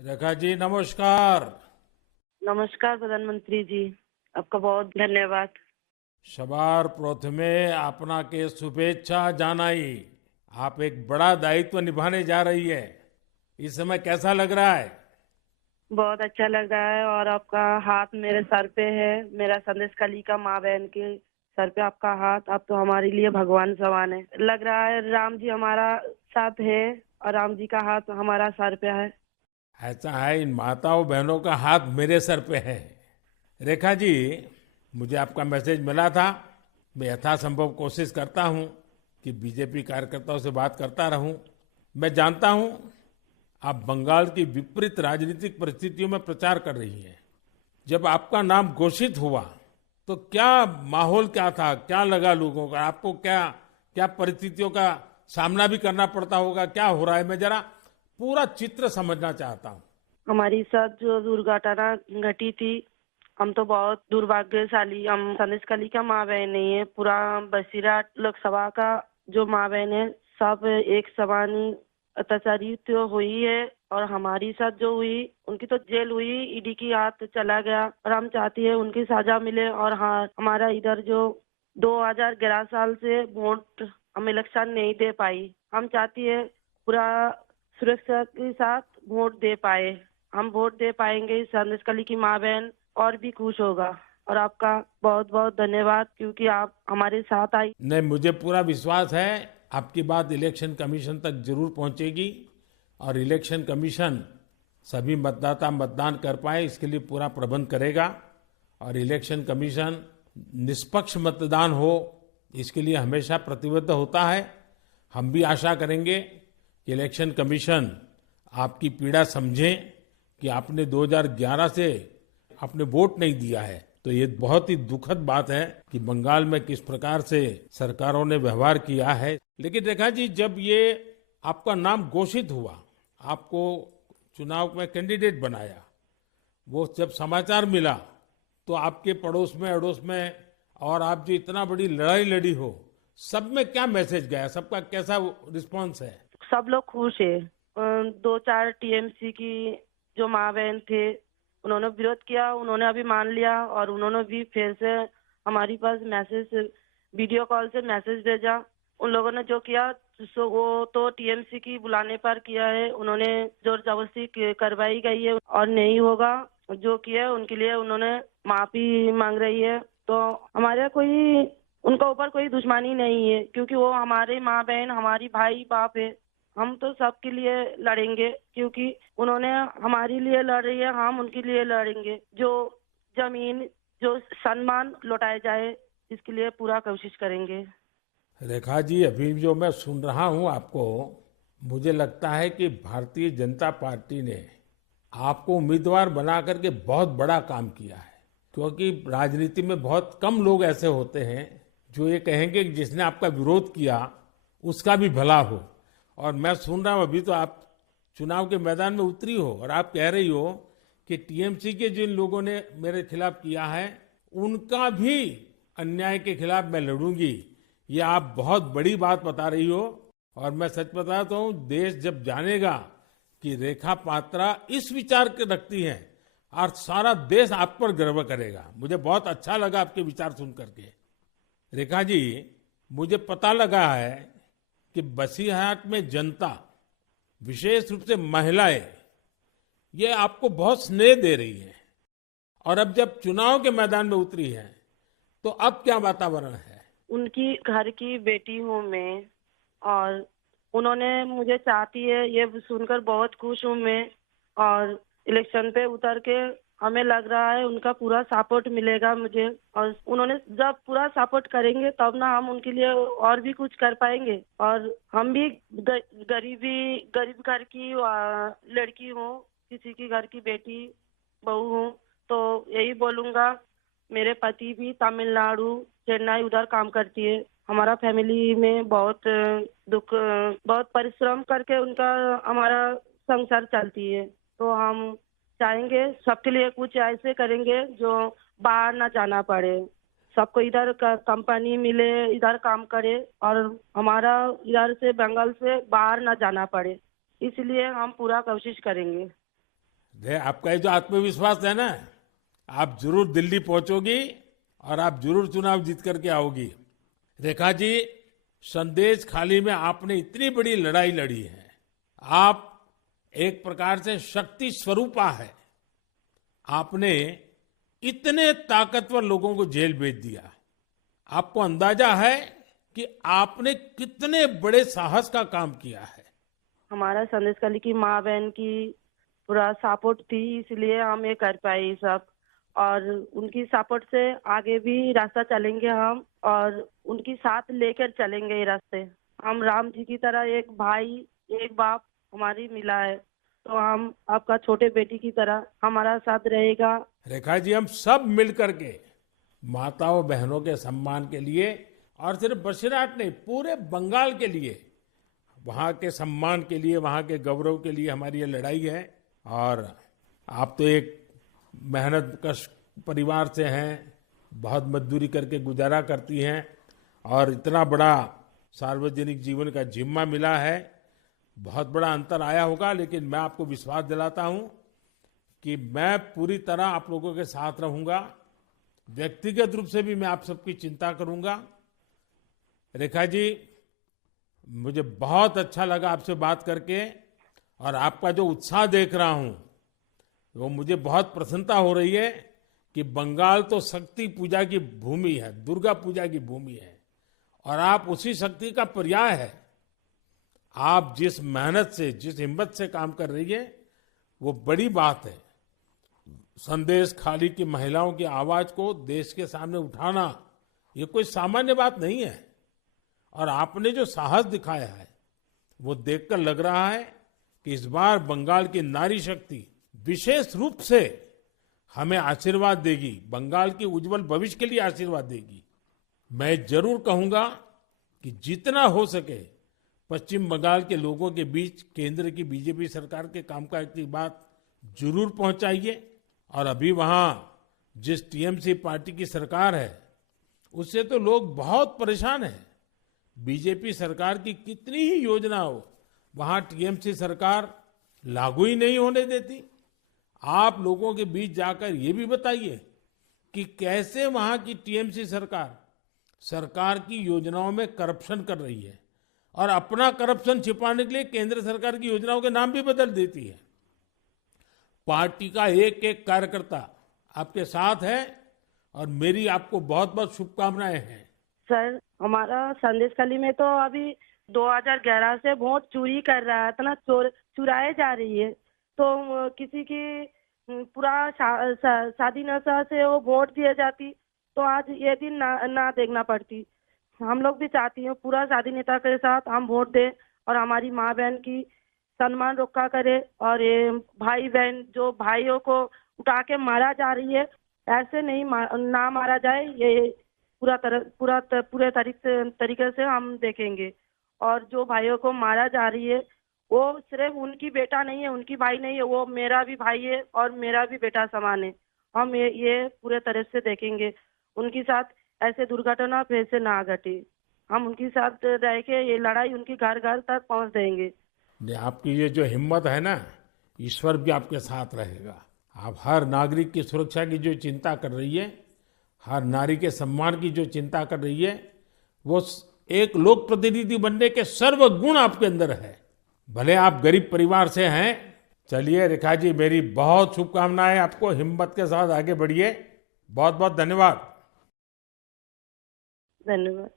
रेखा जी नमस्कार। नमस्कार प्रधानमंत्री जी। आपका बहुत धन्यवाद। सवार प्रथमे आपनाके शुभेच्छा जानाई। आप एक बड़ा दायित्व निभाने जा रही है। इस समय कैसा लग रहा है? बहुत अच्छा लग रहा है और आपका हाथ मेरे सर पे है। मेरा संदेश कली का माँ बहन के सर पे आपका हाथ, आप तो हमारे लिए भगवान समान है। लग रहा है राम जी हमारा साथ है और राम जी का हाथ हमारा सर पे है। ऐसा है, इन माताओं बहनों का हाथ मेरे सर पे है। रेखा जी, मुझे आपका मैसेज मिला था। मैं यथासंभव कोशिश करता हूं कि बीजेपी कार्यकर्ताओं से बात करता रहूं। मैं जानता हूं आप बंगाल की विपरीत राजनीतिक परिस्थितियों में प्रचार कर रही हैं। जब आपका नाम घोषित हुआ तो क्या माहौल क्या था, क्या लगा लोगों का, आपको क्या क्या परिस्थितियों का सामना भी करना पड़ता होगा, क्या हो रहा है? मैं जरा पूरा चित्र समझना चाहता हूँ। हमारी साथ जो दुर्घटना घटी थी, हम तो बहुत दुर्भाग्यशाली, हम संदेश कली का माँ बहन नहीं है। पूरा बसीरा लोकसभा का जो माँ बहन है, सब एक समान ही अत्याचारी तो हुई है। और हमारी साथ जो हुई, उनकी तो जेल हुई, ईडी की हाथ चला गया और हम चाहती है उनकी सजा मिले। और हाँ, हमारा इधर जो 2011 साल से वोट हम इलेक्शन नहीं दे पाई, हम चाहती है पूरा सुरक्षा के साथ वोट दे पाए। हम वोट दे पाएंगे, संदेश कली की माँ बहन और भी खुश होगा। और आपका बहुत बहुत धन्यवाद, क्योंकि आप हमारे साथ आई। नहीं, मुझे पूरा विश्वास है आपकी बात इलेक्शन कमीशन तक जरूर पहुंचेगी और इलेक्शन कमीशन सभी मतदाता मतदान कर पाए इसके लिए पूरा प्रबंध करेगा। और इलेक्शन कमीशन निष्पक्ष मतदान हो इसके लिए हमेशा प्रतिबद्ध होता है। हम भी आशा करेंगे कि इलेक्शन कमीशन आपकी पीड़ा समझे कि आपने 2011 से आपने वोट नहीं दिया है। तो ये बहुत ही दुखद बात है कि बंगाल में किस प्रकार से सरकारों ने व्यवहार किया है। लेकिन रेखा जी, जब ये आपका नाम घोषित हुआ, आपको चुनाव में कैंडिडेट बनाया, वो जब समाचार मिला तो आपके पड़ोस में अड़ोस में और आप जो इतना बड़ी लड़ाई लड़ी हो, सब में क्या मैसेज गया, सबका कैसा रिस्पॉन्स है? सब लोग खुश है। दो चार टीएमसी की जो माँ बहन थे, उन्होंने विरोध किया, उन्होंने अभी मान लिया और उन्होंने भी फिर से हमारी पास मैसेज, वीडियो कॉल से मैसेज भेजा। उन लोगों ने जो किया सो वो तो टीएमसी की बुलाने पर किया है। उन्होंने जोर जबरदस्ती करवाई गई है और नहीं होगा। जो किया है उनके लिए उन्होंने माफी मांग रही है। तो हमारे कोई उनका ऊपर कोई दुश्मनी नहीं है, क्योंकि वो हमारे माँ बहन, हमारी भाई बाप है। हम तो सबके लिए लड़ेंगे, क्योंकि उन्होंने हमारे लिए लड़ रही है, हम उनके लिए लड़ेंगे। जो जमीन, जो सम्मान लौटाया जाए, इसके लिए पूरा कोशिश करेंगे। रेखा जी, अभी जो मैं सुन रहा हूं आपको, मुझे लगता है कि भारतीय जनता पार्टी ने आपको उम्मीदवार बना करके बहुत बड़ा काम किया है। क्योंकि राजनीति में बहुत कम लोग ऐसे होते हैं जो ये कहेंगे कि जिसने आपका विरोध किया उसका भी भला हो। और मैं सुन रहा हूं अभी तो आप चुनाव के मैदान में उतरी हो और आप कह रही हो कि टीएमसी के जिन लोगों ने मेरे खिलाफ किया है उनका भी अन्याय के खिलाफ मैं लड़ूंगी। ये आप बहुत बड़ी बात बता रही हो। और मैं सच बताता हूँ, देश जब जानेगा कि रेखा पात्रा इस विचार के रखती हैं और सारा देश आप पर गर्व करेगा। मुझे बहुत अच्छा लगा आपके विचार सुन करके। रेखा जी, मुझे पता लगा है कि बसीरहाट में जनता, विशेष रूप से महिलाएं, ये आपको बहुत स्नेह दे रही है। और अब जब चुनाव के मैदान में उतरी है तो अब क्या वातावरण है? उनकी घर की बेटी हूँ मैं, और उन्होंने मुझे चाहती है, ये सुनकर बहुत खुश हूँ मैं। और इलेक्शन पे उतर के हमें लग रहा है उनका पूरा सपोर्ट मिलेगा मुझे। और उन्होंने जब पूरा सपोर्ट करेंगे तब ना हम उनके लिए और भी कुछ कर पाएंगे। और हम भी गरीब घर की लड़की हूँ, किसी की घर की बेटी बहू हूँ। तो यही बोलूंगा, मेरे पति भी तमिलनाडु, चेन्नई उधर काम करती है। हमारा फैमिली में बहुत बहुत परिश्रम करके उनका हमारा संसार चलती है। तो हम चाहेंगे सबके लिए कुछ ऐसे करेंगे जो बाहर ना जाना पड़े, सबको इधर का कंपनी मिले, इधर काम करे और हमारा इधर से बंगाल से बाहर ना जाना पड़े। इसलिए हम पूरा कोशिश करेंगे। आपका ये जो आत्मविश्वास है ना, आप जरूर दिल्ली पहुंचोगी और आप जरूर चुनाव जीत करके आओगी। रेखा जी, संदेश खाली में आपने इतनी बड़ी लड़ाई लड़ी है। आप एक प्रकार से शक्ति स्वरूपा है। आपने इतने ताकतवर लोगों को जेल भेज दिया। आपको अंदाजा है कि आपने कितने बड़े साहस का काम किया है। हमारा संदेश खाली की माँ बहन की पूरा सपोर्ट थी, इसलिए हम ये कर पाए ये सब। और उनकी सपोर्ट से आगे भी रास्ता चलेंगे हम, और उनकी साथ लेकर चलेंगे ये रास्ते। हम राम जी की तरह एक भाई एक बाप हमारी मिला है, तो हम आपका छोटे बेटी की तरह हमारा साथ रहेगा। रेखा जी, हम सब मिल करके माताओं बहनों के सम्मान के लिए, और सिर्फ बसीरहाट नहीं, पूरे बंगाल के लिए, वहाँ के सम्मान के लिए, वहाँ के गौरव के लिए हमारी ये लड़ाई है। और आप तो एक मेहनत कश परिवार से हैं, बहुत मजदूरी करके गुजारा करती हैं, और इतना बड़ा सार्वजनिक जीवन का जिम्मा मिला है। बहुत बड़ा अंतर आया होगा, लेकिन मैं आपको विश्वास दिलाता हूं कि मैं पूरी तरह आप लोगों के साथ रहूंगा। व्यक्तिगत रूप से भी मैं आप सबकी चिंता करूंगा। रेखा जी, मुझे बहुत अच्छा लगा आपसे बात करके, और आपका जो उत्साह देख रहा हूं वो मुझे बहुत प्रसन्नता हो रही है कि बंगाल तो शक्ति पूजा की भूमि है, दुर्गा पूजा की भूमि है, और आप उसी शक्ति का पर्याय है। आप जिस मेहनत से, जिस हिम्मत से काम कर रही है, वो बड़ी बात है। संदेश खाली की महिलाओं की आवाज को देश के सामने उठाना ये कोई सामान्य बात नहीं है। और आपने जो साहस दिखाया है वो देखकर लग रहा है कि इस बार बंगाल की नारी शक्ति विशेष रूप से हमें आशीर्वाद देगी, बंगाल के उज्जवल भविष्य के लिए आशीर्वाद देगी। मैं जरूर कहूंगा कि जितना हो सके पश्चिम बंगाल के लोगों के बीच केंद्र की बीजेपी सरकार के कामकाज की बात जरूर पहुंचाइए। और अभी वहां जिस टीएमसी पार्टी की सरकार है उससे तो लोग बहुत परेशान हैं। बीजेपी सरकार की कितनी ही योजना हो, वहां टीएमसी सरकार लागू ही नहीं होने देती। आप लोगों के बीच जाकर ये भी बताइए कि कैसे वहां की टीएमसी सरकार की योजनाओं में करप्शन कर रही है, और अपना करप्शन छिपाने के लिए केंद्र सरकार की योजनाओं के नाम भी बदल देती है। पार्टी का एक एक कार्यकर्ता आपके साथ है, और मेरी आपको बहुत बहुत शुभकामनाएं हैं। सर, हमारा संदेश खाली में तो अभी 2011 से वोट चोरी कर रहा है, इतना चुराए जा रही है। तो किसी की पूरा शादी नशा से वो वोट दिए जाती, तो आज ये दिन ना देखना पड़ती। हम लोग भी चाहती हैं पूरा शादी नेता के साथ हम वोट दें, और हमारी माँ बहन की सम्मान रक्षा करे। और ये भाई बहन जो भाइयों को उठा के मारा जा रही है, ऐसे नहीं ना मारा जाए, ये पूरे तरीके से हम देखेंगे। और जो भाइयों को मारा जा रही है वो सिर्फ उनकी बेटा नहीं है, उनकी भाई नहीं है, वो मेरा भी भाई है और मेरा भी बेटा समान है। हम ये पूरे तरह से देखेंगे, उनके साथ ऐसे दुर्घटना फिर से ना घटे। हम उनके साथ रह के ये लड़ाई उनकी घर घर तक पहुंच देंगे। आपकी ये जो हिम्मत है ना, ईश्वर भी आपके साथ रहेगा। आप हर नागरिक की सुरक्षा की जो चिंता कर रही है, हर नारी के सम्मान की जो चिंता कर रही है, वो एक लोक प्रतिनिधि बनने के सर्व गुण आपके अंदर है। भले आप गरीब परिवार से हैं। चलिए रेखा जी, मेरी बहुत शुभकामनाएं आपको, हिम्मत के साथ आगे बढ़िए। बहुत बहुत धन्यवाद। धन्यवाद।